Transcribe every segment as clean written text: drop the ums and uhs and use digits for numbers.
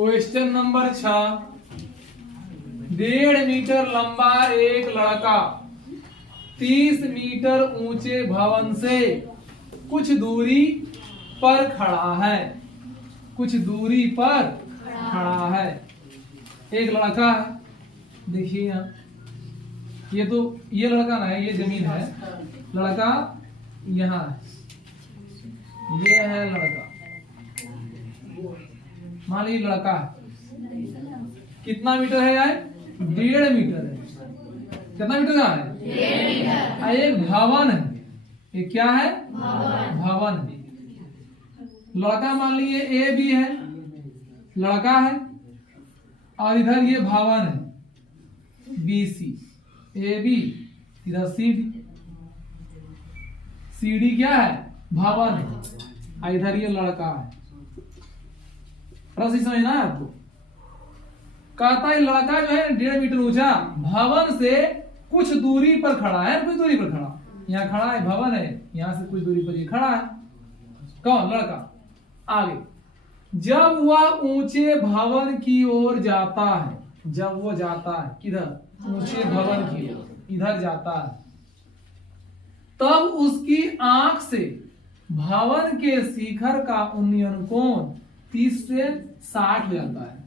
Question number 6। 1.5 metre लंबा एक लड़का 30 मीटर ऊंचे भवन से कुछ दूरी पर खड़ा है। कुछ दूरी पर खड़ा है। एक लड़का है, देखिए यहाँ, ये लड़का ना है, ये जमीन है। लड़का यहाँ है, ये है लड़का। मान लीजिए लड़का कितना मीटर है यार? 1.5 मीटर है। कितना मीटर का है? 1.5 मीटर। एक भवन है, ये क्या है? भवन है। लड़का मान लीजिए ए बी है, लड़का है, और इधर ये भवन है बी सी, ए बी, इधर सी डी। सी डी क्या है? भवन है, और इधर ये लड़का है। प्रश्न समझना है आपको। कहता है लड़का जो है 1.5 मीटर ऊंचा भवन से कुछ दूरी पर खड़ा है। कुछ दूरी पर खड़ा, यहाँ खड़ा है, भवन है, यहाँ से कुछ दूरी पर ये खड़ा है। कौन? लड़का। आगे, जब वह ऊंचे भवन की ओर जाता है, जब वो जाता है किधर? ऊंचे भवन की ओर, इधर जाता है, तब उसकी आंख से भवन के शिखर का उन्नयन कोण 30 से 60 हो जाता है।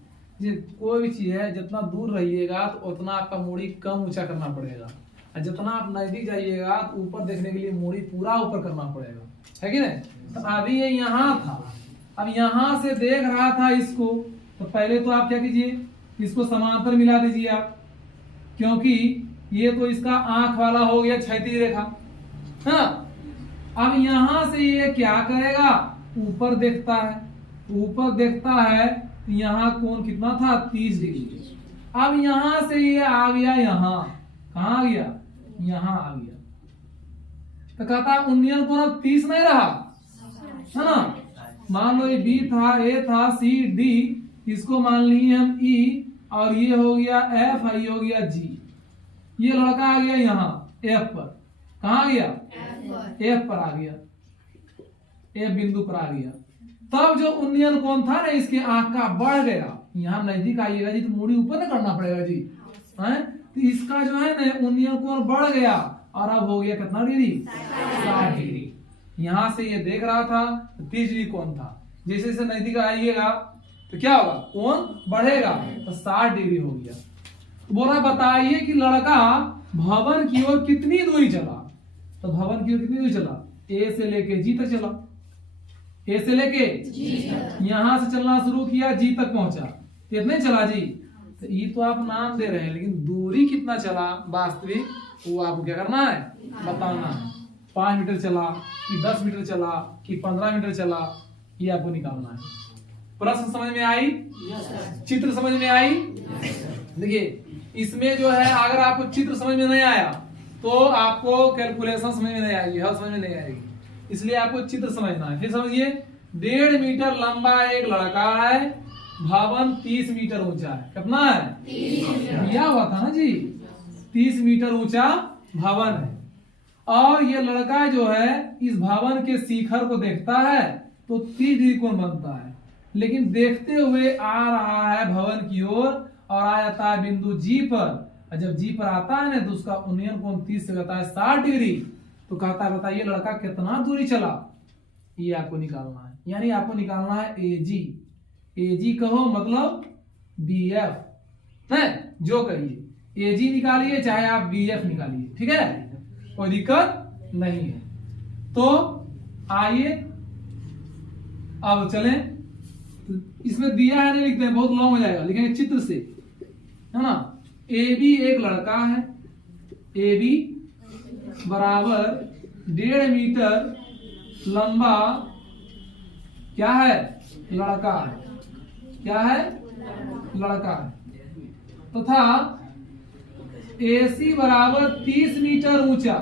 कोई भी चीज है, जितना दूर रहिएगा तो उतना आपका मूड़ी कम ऊंचा करना पड़ेगा, और जितना आप नजदीक जाइएगा तो ऊपर देखने के लिए मूड़ी पूरा ऊपर करना पड़ेगा, है कि नहीं? तो अभी ये यहाँ था, अब यहाँ से देख रहा था इसको, तो पहले तो आप क्या कीजिए, इसको समांतर मिला दीजिए आप, क्योंकि ये तो इसका आंख वाला हो गया क्षैतिज रेखा। हाँ, अब यहाँ से ये क्या करेगा? ऊपर देखता है, ऊपर देखता है तो यहाँ कोण कितना था? 30 डिग्री। अब यहाँ से ये आ गया यहाँ, कहाँ आ गया? यहाँ आ गया। तो कहता है उन्नयन कोण अब 30 नहीं रहा, है ना? मान लो ये बी था, ए था, सी डी, इसको मान लिए हम ई, और ये हो गया एफ, ये हो गया जी। ये लड़का आ गया यहाँ एफ पर। कहाँ आ गया? एफ पर आ गया, एफ बिंदु पर आ गया। तब जो उन्नयन कोण था ना इसके आंख का बढ़ गया। यहाँ नजदीक आइएगा जी तो मूड़ी ऊपर ना करना पड़ेगा जी, हैं? तो इसका जो है ना उन्नयन कोण बढ़ गया, और अब हो गया कितना डिग्री? 60 डिग्री। यहाँ से ये देख रहा था 30 डिग्री कोण था, जैसे जैसे नजदीक आइएगा तो क्या होगा? कोण बढ़ेगा, तो 60 डिग्री हो गया। तो बोला बताइए कि लड़का भवन की ओर कितनी दूरी चला? तो भवन की ओर कितनी दूरी चला? ए से लेके जी तक चला। ए से लेके यहां से चलना शुरू किया, जी तक पहुंचा, कितने चला जी? तो ये तो आप नाम दे रहे हैं, लेकिन दूरी कितना चला वास्तविक वो आपको क्या करना है? बताना है। 5 मीटर चला कि 10 मीटर चला कि 15 मीटर चला, ये आपको निकालना है। प्रश्न समझ में आई? चित्र समझ में आई? देखिए इसमें जो है, अगर आपको चित्र समझ में नहीं आया तो आपको कैलकुलेशन समझ में नहीं आएगी, हल समझ में नहीं आएगी, इसलिए आपको चित्र समझना है। फिर समझिए, 1.5 मीटर लंबा एक लड़का है, भवन 30 मीटर ऊंचा है। कितना है? 30। दिया हुआ था ना जी, 30 मीटर ऊंचा भवन है, और ये लड़का जो है इस भवन के शिखर को देखता है तो 30 डिग्री कोण बनता है। लेकिन देखते हुए आ रहा है भवन की ओर, और आ जाता है बिंदु जी पर, और जब जी पर आता है ना तो उसका उन्नयन कोण 30 से होता है 60 डिग्री। तो कहता है बताइए लड़का कितना दूरी चला? ये आपको निकालना है, यानी आपको निकालना है एजी। एजी कहो मतलब बीएफ है, जो कहिए एजी निकालिए चाहे आप बीएफ निकालिए, ठीक है, कोई दिक्कत नहीं है। तो आइए अब चलें, तो इसमें दिया है नहीं लिखते हैं, बहुत लॉन्ग हो जाएगा, लिखेंगे चित्र से, है ना? ए बी एक लड़का है, ए बी बराबर 1.5 मीटर लंबा क्या है? लड़का है। क्या है? लड़का है। तथा AC बराबर 30 मीटर ऊंचा,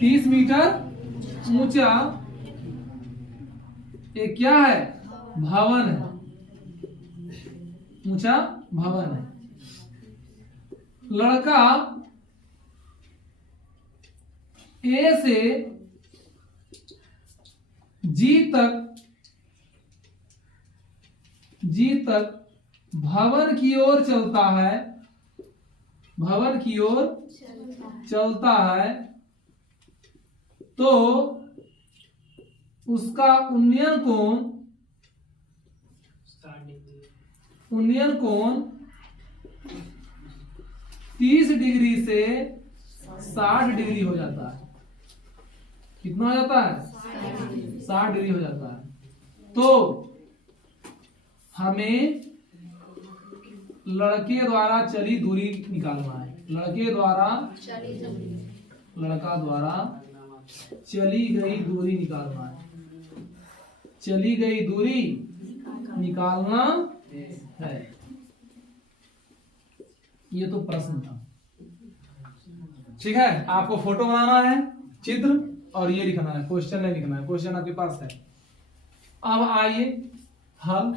30 मीटर ऊंचा एक क्या है? भवन है, ऊंचा भवन है। लड़का ए से जी तक जी तक भवन की ओर चलता है, भवन की ओर चलता है, तो उसका उन्नयन कोण 30 डिग्री से 60 डिग्री हो जाता है। कितना हो जाता है? 60 डिग्री हो जाता है। तो हमें लड़के द्वारा चली दूरी निकालना है। लड़का द्वारा चली गई दूरी निकालना है। चली गई दूरी निकालना है। ये तो प्रश्न था। ठीक है, आपको फोटो बनाना है, चित्र, और ये लिखना है, क्वेश्चन नहीं लिखना है। क्वेश्चन आपके पास है। अब आइए हल।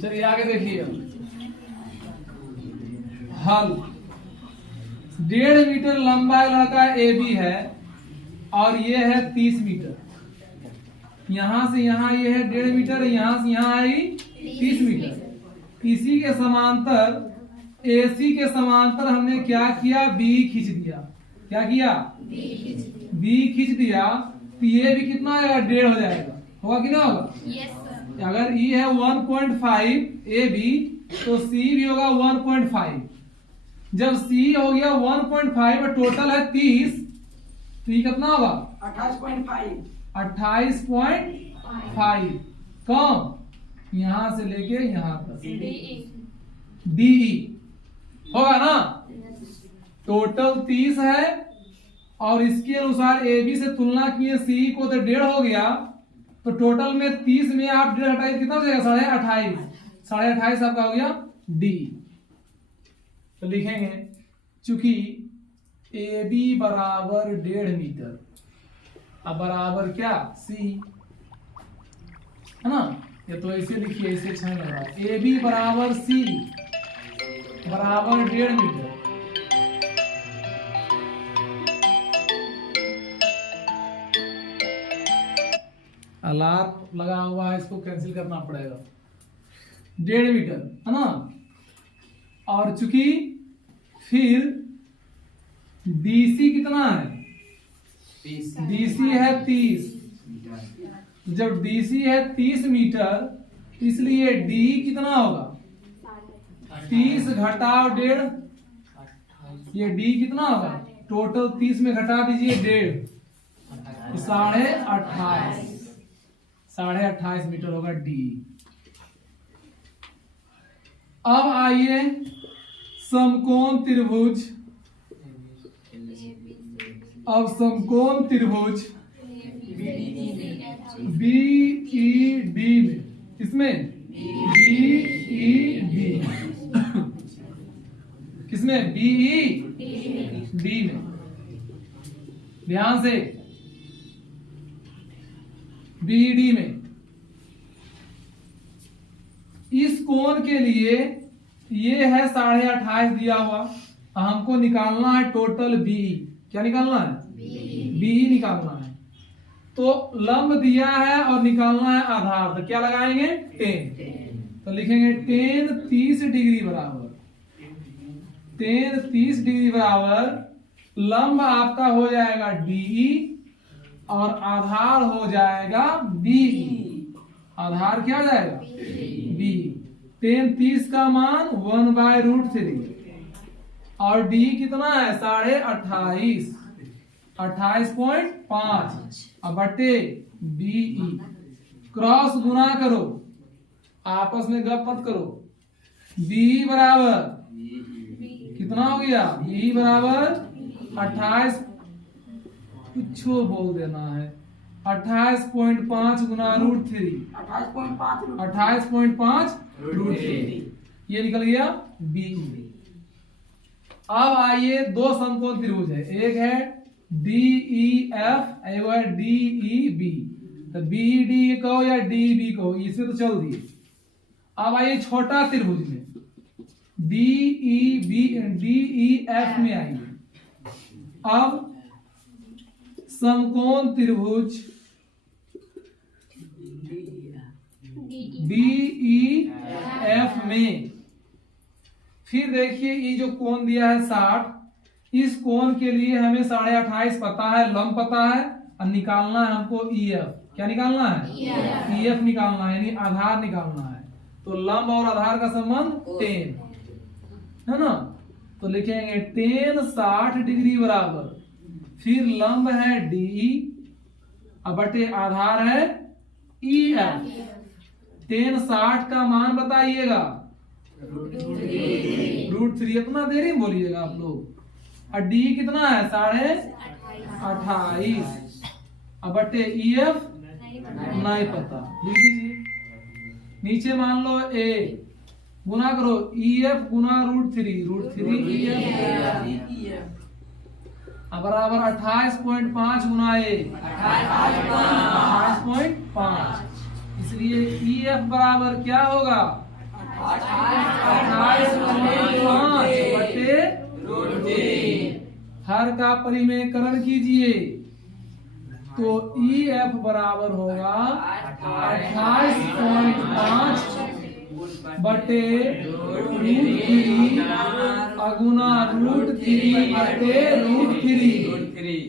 चलिए आगे देखिए हल। 1.5 मीटर लंबा लड़का ए बी है और ये है 30 मीटर। यहां से यहां ये है 1.5 मीटर, यहां से यहां आई 30 मीटर। इसी के समांतर AC के समांतर हमने क्या किया? बी खींच दिया। क्या किया? बी खींच दिया। तो ये भी कितना आएगा? 1.5 हो जाएगा। होगा कि ना होगा? Yes sir. अगर E है 1.5 AB तो C भी होगा 1.5। जब C हो गया 1.5 और टोटल है 30, तो ये कितना होगा? 28.5। 28.5। कम यहां से लेके यहां तक DE DE होगा ना? टोटल 30 है और इसके अनुसार AB से तुलना किए C को तो 1.5 हो गया। तो टोटल में 30 में आप 1.5 हटाइए, कितना हो जाएगा? 28.5। 28.5 आपका हो गया D। तो लिखेंगे चूंकि AB बराबर 1.5 मीटर, अब बराबर क्या? C है ना? ये तो ऐसे लिखिए, ऐसे अच्छा लग रहा है। AB बराबर C बराबर 1.5 मीटर। अलार्म लगा हुआ है, इसको कैंसिल करना पड़ेगा। 1.5 मीटर है ना? और चूंकि फिर DC कितना है? DC है 30। जब DC है 30 मीटर, इसलिए DE कितना होगा? 30 घटाओ 1.5। ये D कितना होगा? टोटल 30 में घटा दीजिए 1.5, तो 28.5। 28.5 मीटर होगा D। अब आइए समकोण त्रिभुज। अब समकोण त्रिभुज BED में, इसमें BED किसमें? BED में। ध्यान से, BED में इस कोण के लिए ये है 28.5 दिया हुआ। हमको निकालना है टोटल BE। क्या निकालना है? BE निकालना है। तो लंब दिया है और निकालना है आधार, तो क्या लगाएंगे? 10। तो लिखेंगे 10 30 डिग्री बराबर 10 30 डिग्री बराबर लंब आपका हो जाएगा DE और आधार हो जाएगा BE। आधार क्या हो जाएगा? BE। 10 30 का मान 1/√3 और D कितना है? 28.5 28.5 अब बटे BE। क्रॉस गुना करो, आपस में गप मत करो। BE बराबर कितना हो गया? BE बराबर 28, कुछ बोल देना है, 28.5 गुना √3 28.5 ये निकल गया BE। अब आइए दो समकोण त्रिभुज है, एक है DEF, एक है DEB। तो BED कहो या DEB कहो, इसे तो चल दिए। अब आइए छोटा त्रिभुज में DEF में आइए। अब समकोण त्रिभुज BEF में फिर देखिए ये जो कोण दिया है 60, इस कोण के लिए हमें 28.5 पता है, लंब पता है, और निकालना है हमको EF। क्या निकालना है? EF निकालना है, यानी आधार निकालना है। तो लंब और आधार का संबंध 10 है ना, तो लिखेंगे 10 60 डिग्री बराबर, फिर लंब है DE और बटे आधार है EF। 10 60 का मान बताइएगा, √3। इतना देरी में बोलिएगा आप लोग। और डी कितना है? 28.5 अब बटे EF नहीं पता, लिख दीजिए। नीचे मान लो A गुना करो EF गुना √3 EF अब बराबर 28.5 गुना A 28.5, इसलिए EF बराबर क्या होगा? 28.5 बटे √3। हर का परिमेयकरण कीजिए तो EF बराबर होगा 28.5 बटे √3 अगुना √3 बटे √3,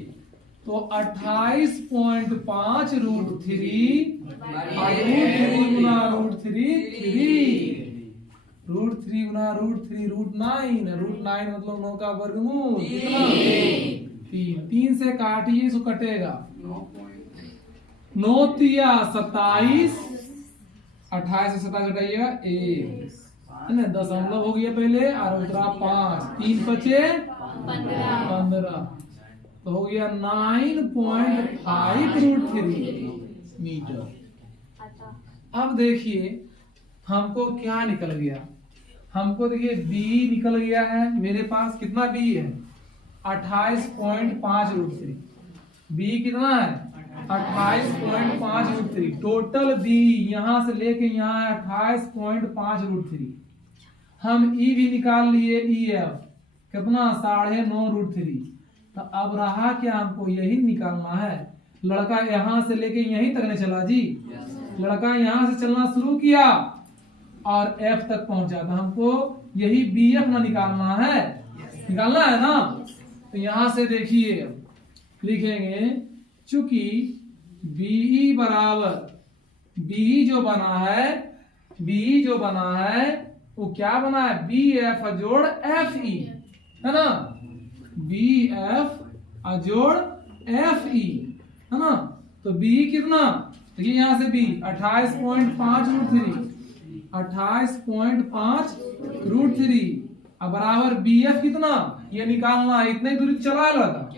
तो 28.5 √3 गुना √3 √3 गुना √3 √9 मतलब 9 का वर्गमूल कितना? 3 से काटिए तो कटेगा 9 तिया 27, 28 से 27 घटाइएगा 1 है ना, दशमलव हो गया पहले और उतरा 5, 3 बचे 15, तो हो गया 9.5 √3 मीटर। अब देखिए हमको क्या निकल गया, हमको देखिए B निकल गया है मेरे पास। कितना B है? 28.5 √3। B कितना है? 28.5 √3। टोटल B यहाँ से लेके यहाँ है 28.5 √3। हम E भी निकाल लिए EF कितना? 9.5 √3। तो अब रहा क्या? हमको यही निकालना है। लड़का यहाँ से लेके यहीं तक नहीं चला जी, लड़का यहाँ से चलना शुरू किया और F तक पहुंचा, तो हमको यही BF ना निकालना है, निकालना है ना। तो यहाँ से देखिए लिखेंगे चूंकि BE बराबर BE जो बना है वो क्या बना है? BF जोड़ FE है ना, BF जोड़ FE है ना। तो BE कितना? देखिए यहाँ से B 28.5 √3 28.5 √3 अब बराबर BF कितना? ये निकालना है, इतने दूरी चला है लड़का,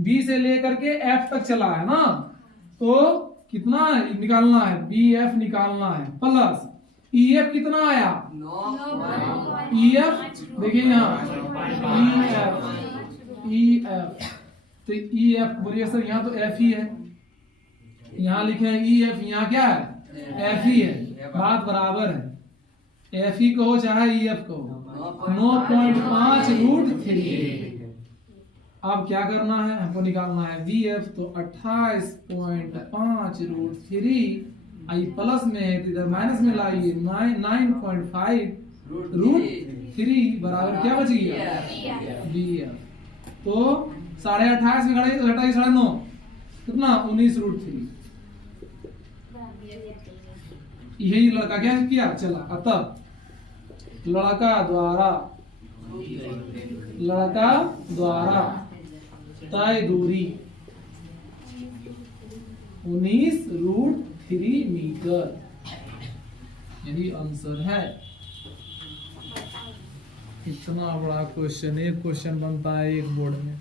B से लेकर के F तक चला है ना, तो कितना निकालना है? BF निकालना है प्लस EF कितना आया? EF देखिए यहाँ EF तो EF बोलिए सर, यहाँ तो F ही है, यहाँ लिखे हैं EF, यहाँ क्या है? F ही है, बात बराबर है। F ही कहो चाहे EF कहो, 9.5 √3। अब क्या करना है? हमको निकालना है VF, तो 28.5 √3 आई प्लस में है तो इधर माइनस में लाइए 9.5 √3 बराबर क्या बच गया? VF। तो 28.5 में घटाइए तो घटाइए 9.5 कितना? 19 √3। यही लड़का क्या किया? चला। अतः लड़का द्वारा तय दूरी 19 √3 मीटर, यही आंसर है। इतना बड़ा क्वेश्चन, एक क्वेश्चन बनता है एक बोर्ड में।